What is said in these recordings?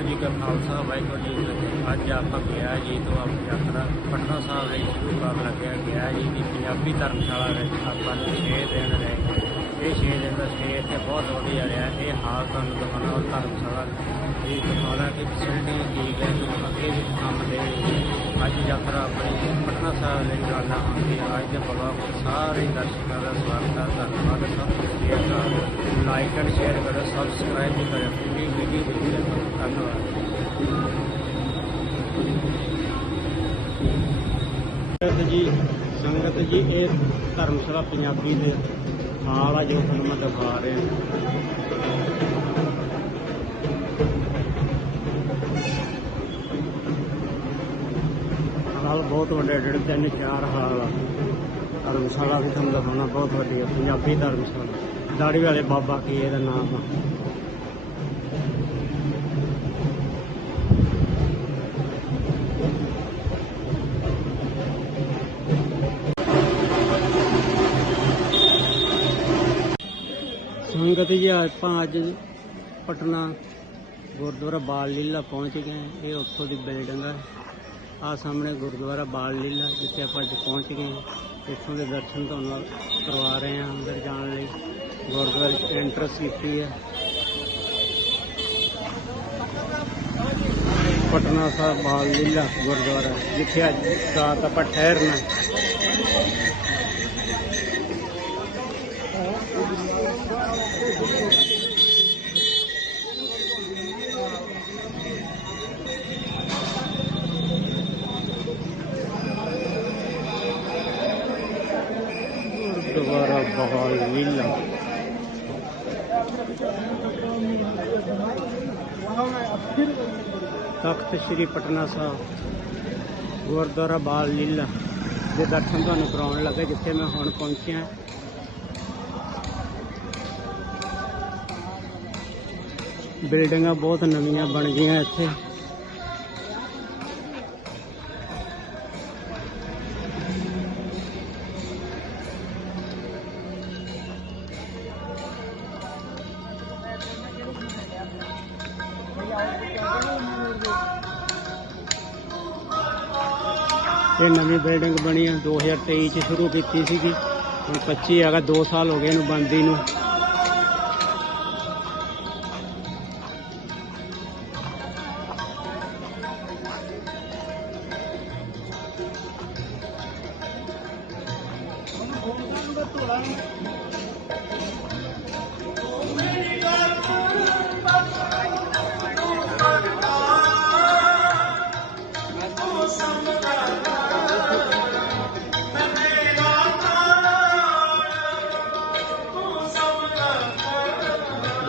ਵਾਹਿਗੁਰੂ ਜੀ ਕਾ ਖਾਲਸਾ, ਵਾਹਿਗੁਰੂ ਜੀ ਕੀ ਫਤਿਹ। ਅੱਜ ਆਪਾਂ ਗਿਆ ਜੀ ਤੋਂ ਆਪਣੀ ਯਾਤਰਾ ਪਟਨਾ ਸਾਹਿਬ ਲਈ ਸ਼ੁਰੂ ਕਰਨ ਲੱਗਿਆ ਗਿਆ ਜੀ ਦੀ ਪੰਜਾਬੀ ਧਰਮਸ਼ਾਲਾ ਵਿੱਚ ਆਪਾਂ ਨੂੰ 6 ਦਿਨ ਰਹੇ ਇਹ 6 ਦਿਨ ਦਾ ਸਟੇ ਇੱਥੇ ਬਹੁਤ ਵਧੀਆ ਰਿਹਾ। ਇਹ ਹਾਲ ਤੁਹਾਨੂੰ ਦਿਖਾਉਣਾ ਧਰਮਸ਼ਾਲਾ ਇਹ ਦਿਖਾਉਣਾ ਕਿ ਫੈਸਿਲਿਟੀ ਠੀਕ ਹੈ ਤੁਹਾਨੂੰ ਅੱਗੇ ਵੀ ਕੰਮ ਦੇ ਅੱਜ ਯਾਤਰਾ ਆਪਣੀ ਪਟਨਾ ਸਾਹਿਬ ਲਈ ਰਵਾਨਾ ਹੁੰਦੀ ਹੈ। ਅੱਜ ਦੇ ਬਲੌਗ ਸਾਰੇ ਦਰਸ਼ਕਾਂ ਦਾ ਸਵਾਗਤ ਹੈ। ਧੰਨਵਾਦ ਸਭ ਨੂੰ ਕਰੋ ਲਾਈਕ ਐਂਡ ਸ਼ੇਅਰ ਕਰੋ ਸਬਸਕ੍ਰਾਈਬ ਵੀ ਕਰੋ। ਪੂਰੀ ਵੀਡੀਓ ਦੇਖੀ ਜਾਓ। ਧੰਨਵਾਦ। ਜੀ, ਸੰਗਤ ਜੀ, ਇਹ ਧਰਮਸ਼ਾਲਾ ਪੰਜਾਬੀ ਦੇ ਹਾਲ ਆ ਜੋ ਤੁਹਾਨੂੰ ਮੈਂ ਦਿਖਾ ਰਿਹਾ ਹਾਲ ਬਹੁਤ ਵੱਡੇ ਜਿਹੜੇ ਤਿੰਨ, ਚਾਰ ਹਾਲ ਆ। ਧਰਮਸ਼ਾਲਾ ਵੀ ਤੁਹਾਨੂੰ ਦਿਖਾਉਣਾ, ਬਹੁਤ ਵੱਡੀ ਹੈ ਪੰਜਾਬੀ ਧਰਮਸ਼ਾਲਾ। ਦਾੜੀ ਵਾਲੇ ਬਾਬਾ ਕੀ ਇਹਦਾ ਨਾਮ ਆ? ਸੰਗਤ ਜੀ ਆਪਾਂ ਅੱਜ ਪਟਨਾ ਗੁਰਦੁਆਰਾ ਬਾਲ ਲੀਲਾ ਪਹੁੰਚ ਗਏ ਇਹ ਉੱਥੋਂ ਦੀ ਬਿਲਡਿੰਗ ਹੈ ਆ ਸਾਹਮਣੇ ਗੁਰਦੁਆਰਾ ਬਾਲ ਲੀਲਾ, ਜਿੱਥੇ ਆਪਾਂ ਅੱਜ ਪਹੁੰਚ ਗਏ ਹਾਂ। ਇੱਥੋਂ ਦੇ ਦਰਸ਼ਨ ਤੁਹਾਨੂੰ ਕਰਵਾ ਰਹੇ ਹਾਂ ਅੰਦਰ ਜਾਣ ਲਈ। ਗੁਰਦੁਆਰੇ 'ਚ ਐਂਟਰਸ ਕੀਤੀ ਹੈ। ਪਟਨਾ ਸਾਹਿਬ ਬਾਲ ਲੀਲਾ ਗੁਰਦੁਆਰਾ, ਜਿੱਥੇ ਅੱਜ ਰਾਤ ਆਪਾਂ ਠਹਿਰਨਾ ਹੈ। ਗੁਰਦੁਆਰਾ ਬਾਲ ਲੀਲਾ ਤਖਤ ਸ੍ਰੀ ਪਟਨਾ ਸਾਹਿਬ ਗੁਰਦੁਆਰਾ ਬਾਲ ਲੀਲਾ ਦੇ ਦਰਸ਼ਨ ਤੁਹਾਨੂੰ ਕਰਾਉਣ ਲੱਗਾ ਜਿੱਥੇ ਮੈਂ ਹੁਣ ਪਹੁੰਚਿਆ ਬਿਲਡਿੰਗਾਂ ਬਹੁਤ ਨਵੀਆਂ ਬਣ ਗਈਆਂ ਇੱਥੇ ਨਵੀਂ ਬਿਲਡਿੰਗ ਬਣੀ ਆ। 2023 ਚ ਸ਼ੁਰੂ ਕੀਤੀ ਸੀਗੀ। ਹੁਣ 25 ਹੈਗਾ 2 ਸਾਲ ਹੋ ਗਏ ਇਹਨੂੰ ਬੰਦੀ ਨੂੰ।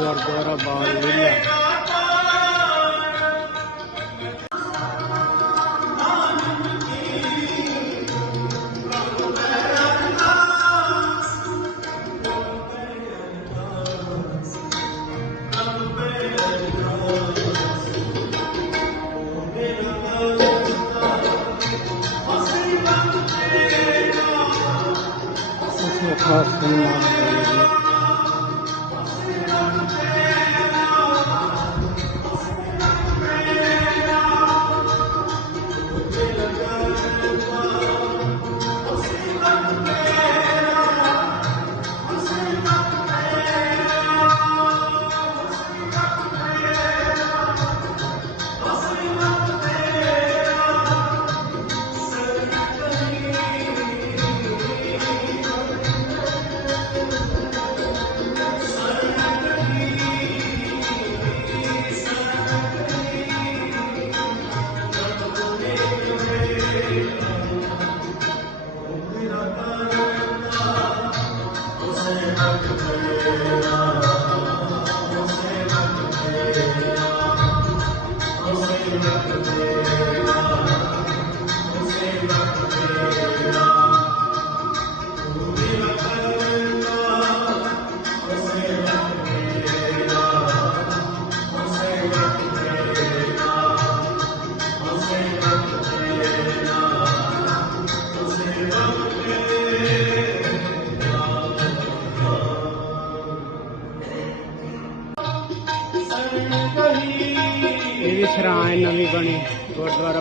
ਗੁਰਦੁਆਰਾ ਬਾਲ ਲੀਲਾ ਉੱਥੇ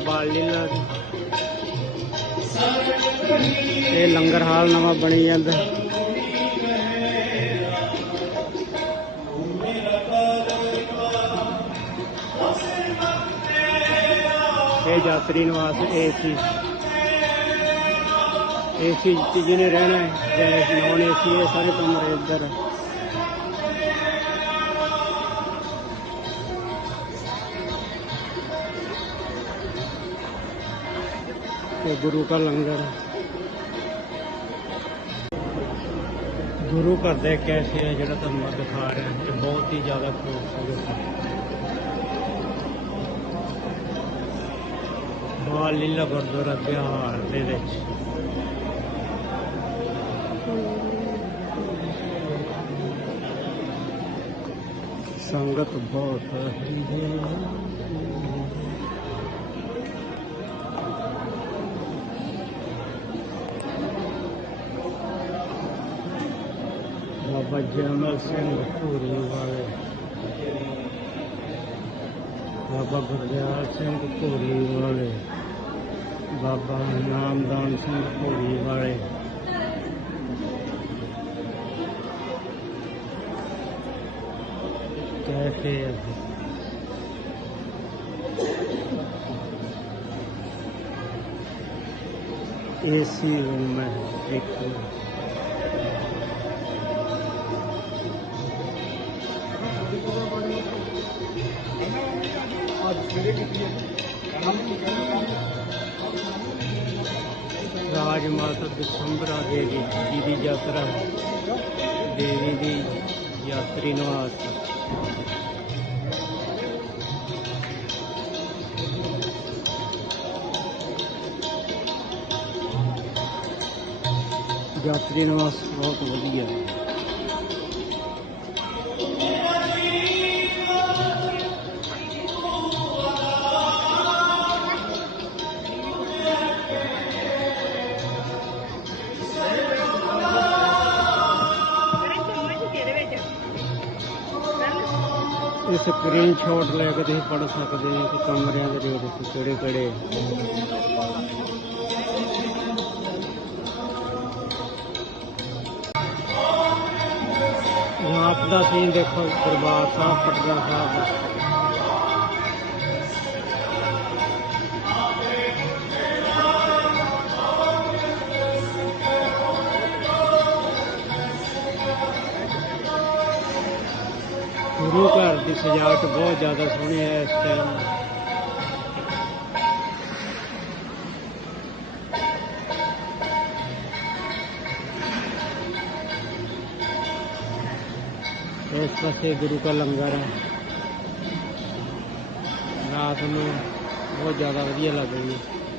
ਬਾਲ ਲੀਲਾ। ਇਹ ਲੰਗਰ ਹਾਲ ਨਵਾਂ ਬਣੀ ਜਾਂਦਾ। ਇਹ ਯਾਤਰੀ ਨਿਵਾਸ ਏਸੀ ਏਸੀ ਚ ਜਿਹਨੇ ਰਹਿਣਾ ਹੈ, ਜਾਂ ਨੌਨ ਏਸੀ ਇਹ ਸਾਰੇ ਕਮਰੇ ਇੱਧਰ ਹੈ। ਤੇ ਗੁਰੂ ਦਾ ਲੰਗਰ। ਗੁਰੂ ਘਰ ਦੇ ਕੈਸੇ ਹੈ ਜਿਹੜਾ ਤੁਹਾਨੂੰ ਮੈਂ ਦਿਖਾ ਰਿਹਾ, ਇਹ ਬਹੁਤ ਹੀ ਜ਼ਿਆਦਾ ਖੂਬਸੂਰਤ ਹੈ ਬਾਲ ਲੀਲਾ ਗੁਰਦੁਆਰਾ ਬਿਹਾਰ ਦੇ ਵਿੱਚ। ਸੰਗਤ ਬਹੁਤ ਹੈ। ਬਾਬਾ ਜਮਲ ਸਿੰਘ ਭੂਰੀ ਵਾਲੇ ਬਾਬਾ ਗੁਰਦਿਆਲ ਸਿੰਘ ਭੂਰੀ ਵਾਲੇ ਬਾਬਾ ਨਾਮਦਾਨ ਸਿੰਘ ਭੂਰੀ ਵਾਲੇ ਕੈਫੇ ਹੈ ਏਸੀ ਰੂਮ ਹੈ ਇੱਕ ਯਾਤਰਾ ਦੇਵੀ ਦੀ ਯਾਤਰੀ ਨਿਵਾਸ ਯਾਤਰੀ ਨਿਵਾਸ ਬਹੁਤ ਇਹ ਸਕਰੀਨ ਸ਼ਾਟ ਲੈ ਕੇ ਤੁਸੀਂ ਪੜ ਸਕਦੇ ਹੋ ਕਿ ਕਮਰਿਆਂ ਦੇ ਰੇਟ ਕਿਹੜੇ ਕਿਹੜੇ ਰਾਤ ਦਾ ਸੀਨ ਦੇਖੋ, ਦਰਬਾਰ ਸਾਹਿਬ, ਪਟਨਾ ਸਾਹਿਬ। ਗੁਰੂ ਘਰ ਦੀ ਸਜਾਵਟ ਬਹੁਤ ਜ਼ਿਆਦਾ ਸੋਹਣੀ ਹੈ ਇਸ ਟਾਈਮ ਇਸ ਪਾਸੇ ਗੁਰੂ ਦਾ ਲੰਗਰ ਹੈ। ਰਾਤ ਨੂੰ ਬਹੁਤ ਜ਼ਿਆਦਾ ਵਧੀਆ ਲੱਗੇਗੀ ਇਹ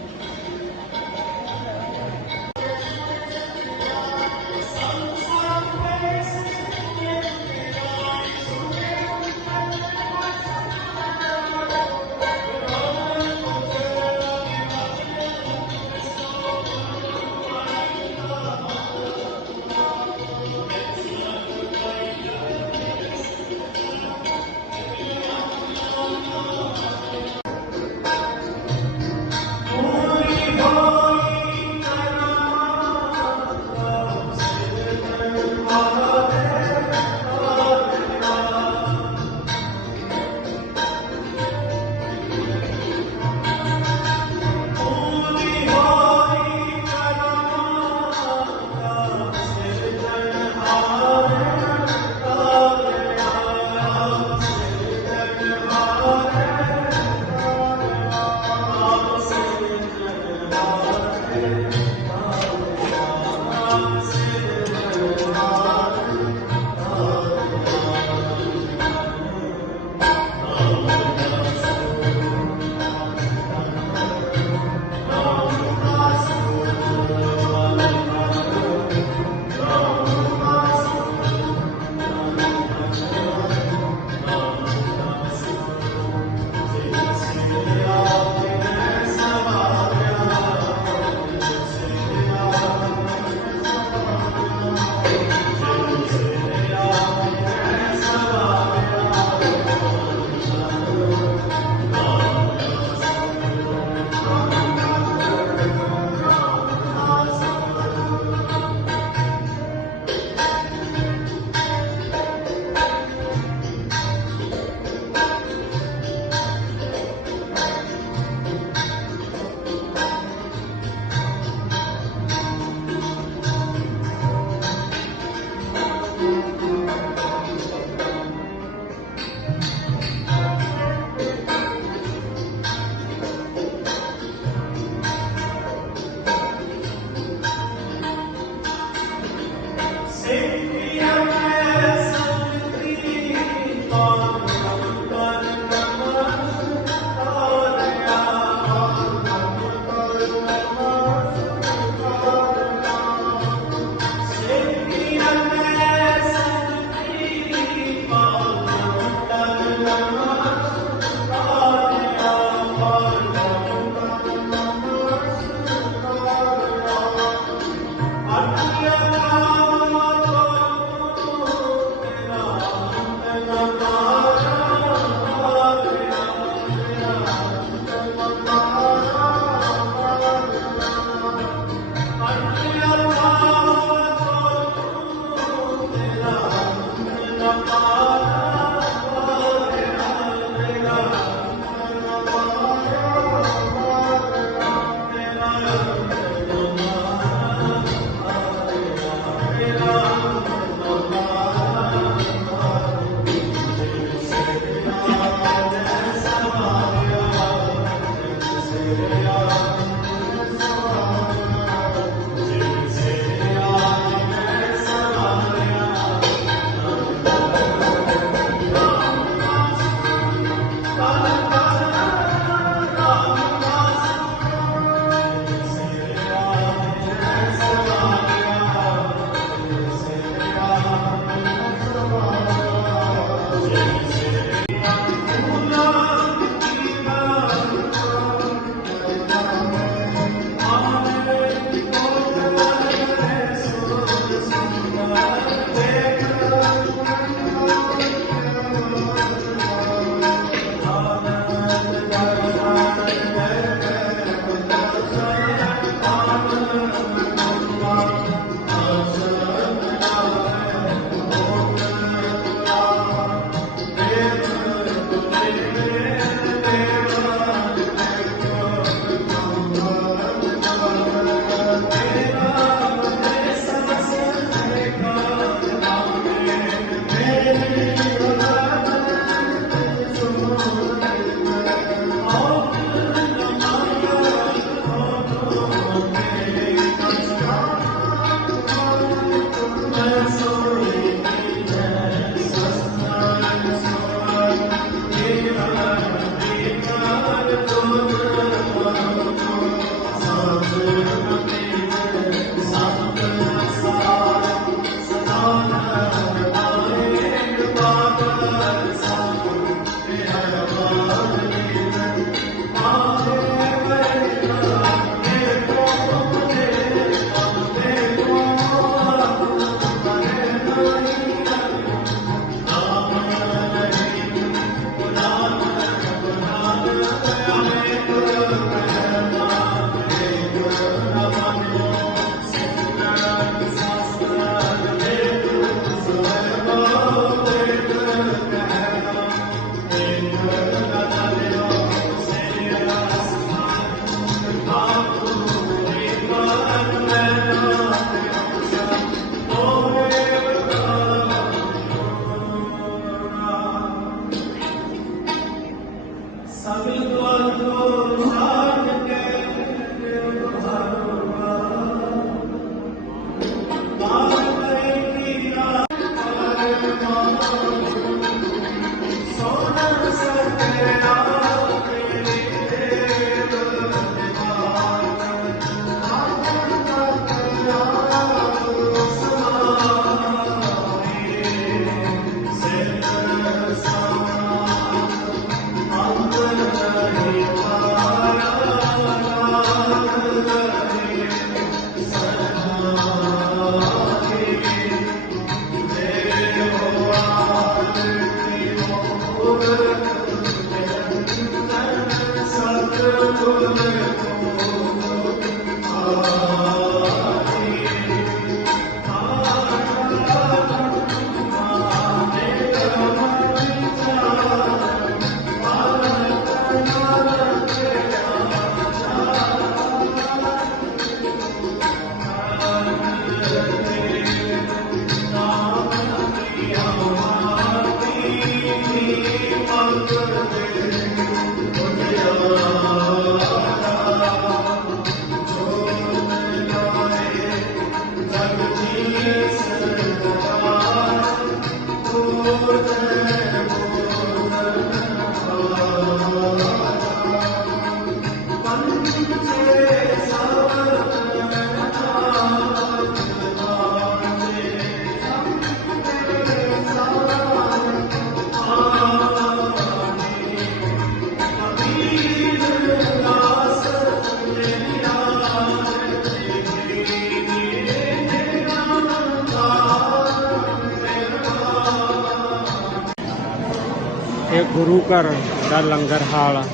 ਗੁਰੂ ਘਰ ਦਾ ਲੰਗਰ ਹਾਲ ਆ,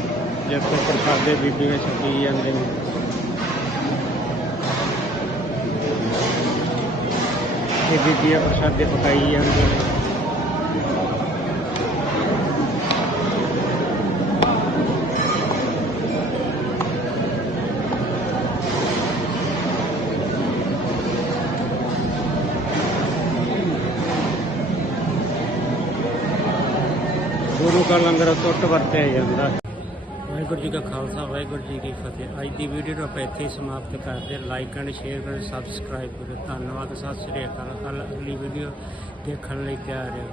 ਜਿੱਥੇ ਪ੍ਰਸਾਦੇ ਬੀਬੀਆਂ ਛਕੀ ਜਾਂਦੇ ਨੇ ਇਹ ਬੀਬੀਆਂ ਪ੍ਰਸਾਦੇ ਪਕਾਈ ਜਾਂਦੇ ਨੇ ਗੁਰੂ ਲੰਗਰ ਟੁੱਟ ਵਰਤਿਆ ਜਾਂਦਾ। ਵਾਹਿਗੁਰੂ ਜੀ ਕਾ ਖਾਲਸਾ, ਵਾਹਿਗੁਰੂ ਜੀ ਕੀ ਫਤਿਹ। ਅੱਜ ਦੀ ਵੀਡੀਓ ਨੂੰ ਆਪਾਂ ਇੱਥੇ ਹੀ ਸਮਾਪਤ ਕਰਦੇ ਹਾਂ। ਲਾਈਕ ਐਂਡ ਸ਼ੇਅਰ ਕਰੋ ਸਬਸਕ੍ਰਾਈਬ ਕਰੋ ਧੰਨਵਾਦ, ਸਤਿ ਸ੍ਰੀ ਅਕਾਲ। ਕੱਲ ਅਗਲੀ ਵੀਡੀਓ ਦੇਖਣ ਲਈ ਤਿਆਰ ਰਹੋ